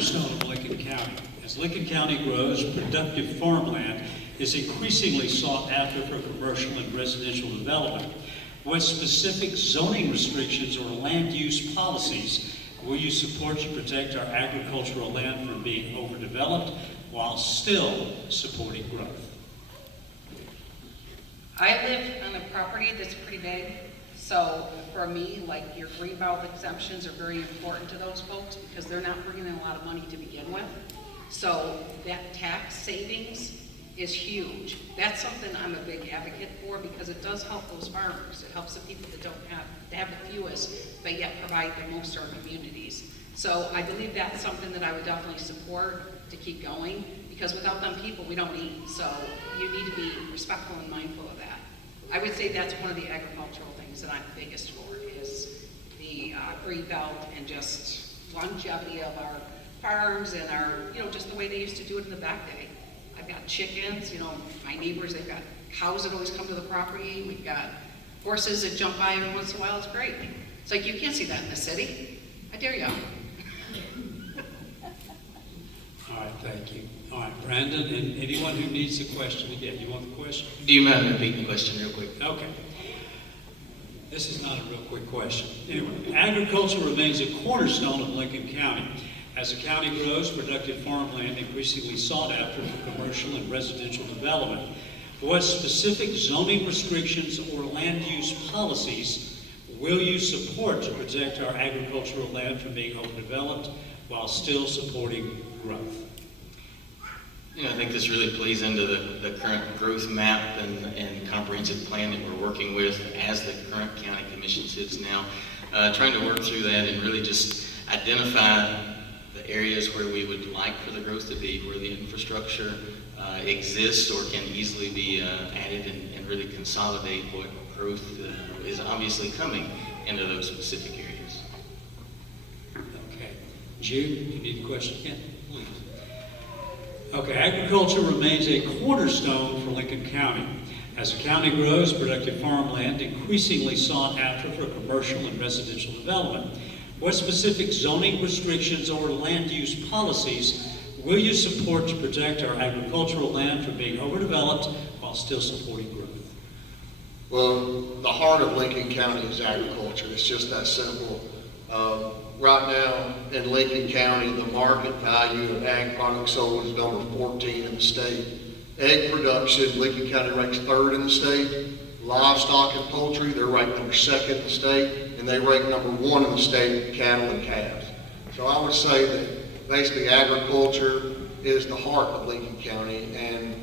cornerstone of Lincoln County. As Lincoln County grows, productive farmland is increasingly sought after for commercial and residential development. What specific zoning restrictions or land use policies will you support to protect our agricultural land from being overdeveloped while still supporting growth? I live on a property that's pretty big, so for me, like your greenbelt exemptions are very important to those folks because they're not bringing in a lot of money to begin with. So that tax savings is huge. That's something I'm a big advocate for because it does help those farmers. It helps the people that don't have the fewest, but yet provide the most to our communities. So I believe that's something that I would definitely support to keep going because without them people, we don't eat. So you need to be respectful and mindful of that. I would say that's one of the agricultural things that I'm biggest for is the green belt and just longevity of our farms and our, just the way they used to do it in the back day. I've got chickens, my neighbors, they've got cows that always come to the property. We've got horses that jump by every once in a while. It's great. It's like you can't see that in the city. I dare you. All right, thank you. All right, Brandon, and anyone who needs a question again, you want the question? Do you mind repeating the question real quick? Okay. This is not a real quick question. Anyway, agriculture remains a cornerstone of Lincoln County. As the county grows, productive farmland increasingly sought after for commercial and residential development. What specific zoning restrictions or land use policies will you support to protect our agricultural land from being overdeveloped while still supporting growth? I think this really plays into the current growth map and comprehensive plan that we're working with as the current county commission sits now, trying to work through that and really just identify the areas where we would like for the growth to be, where the infrastructure exists or can easily be added and really consolidate what growth is obviously coming into those specific areas. Okay. Jude, you need a question again? Please. Okay, agriculture remains a cornerstone for Lincoln County. As the county grows, productive farmland increasingly sought after for commercial and residential development. What specific zoning restrictions or land use policies will you support to protect our agricultural land from being overdeveloped while still supporting growth? Well, the heart of Lincoln County is agriculture. It's just that simple. Right now in Lincoln County, the market value of ag products sold is number 14 in the state. Egg production, Lincoln County ranks 3rd in the state. Livestock and poultry, they're ranked number 2nd in the state, and they rank number 1 in the state in cattle and calves. So I would say that basically agriculture is the heart of Lincoln County, and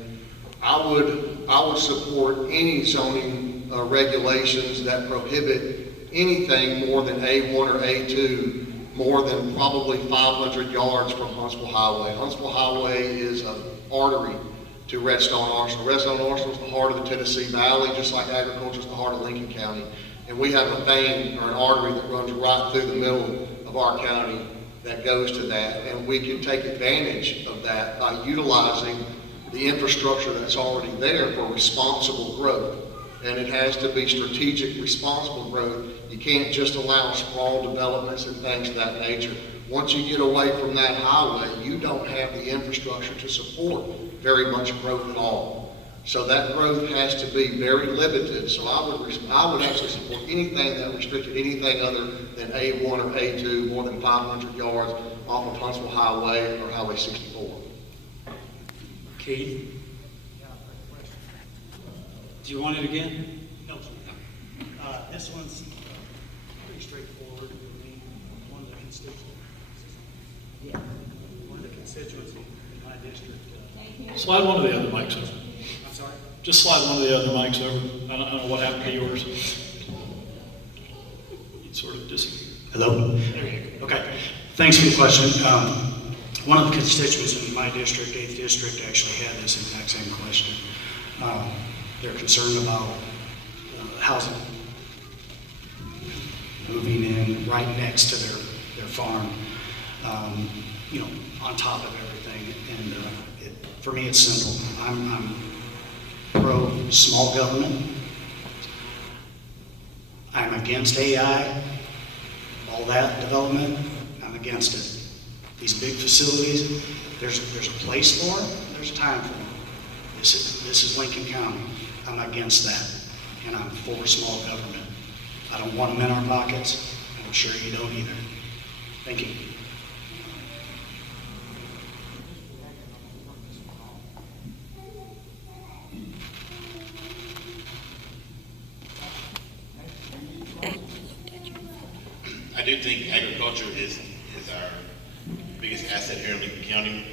I would support any zoning regulations that prohibit anything more than A1 or A2, more than probably 500 yards from Huntsville Highway. Huntsville Highway is an artery to Redstone Arsenal. Redstone Arsenal is the heart of the Tennessee Valley, just like agriculture is the heart of Lincoln County. And we have a vein or an artery that runs right through the middle of our county that goes to that. And we can take advantage of that by utilizing the infrastructure that's already there for responsible growth. And it has to be strategic, responsible growth. You can't just allow sprawl developments and things of that nature. Once you get away from that highway, you don't have the infrastructure to support very much growth at all. So that growth has to be very limited. So I would actually support anything that restricted anything other than A1 or A2, more than 500 yards off of Huntsville Highway or Highway 64. Keith? Do you want it again? No, sir. This one's pretty straightforward for me. One of the constituents. Yeah. One of the constituents in my district. Slide one of the other mics over. I'm sorry? Just slide one of the other mics over. I don't know what happened to yours. It sort of disappeared. Hello? There you go. Okay. Thanks for the question. One of the constituents in my district, 8th district, actually had this exact same question. They're concerned about housing moving in right next to their farm, on top of everything. And for me, it's simple. I'm pro small government. I'm against AI, all that development. I'm against it. These big facilities, there's a place for them, there's a time for them. This is Lincoln County. I'm against that, and I'm for small government. I don't want them in our pockets, and I'm sure you don't either. Thank you. I do think agriculture is our biggest asset here in Lincoln County,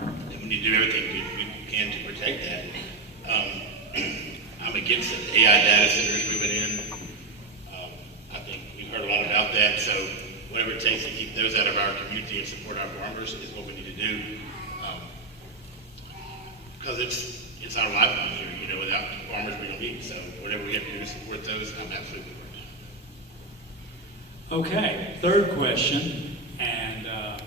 and we need to do everything we can to protect that. I'm against the AI data centers moving in. I think we've heard a lot about that, so whatever it takes to keep those out of our community and support our farmers is what we need to do. Because it's our livelihood here, without farmers we don't eat, so whatever we have to do to support those, I'm absolutely for it. Okay, third question, and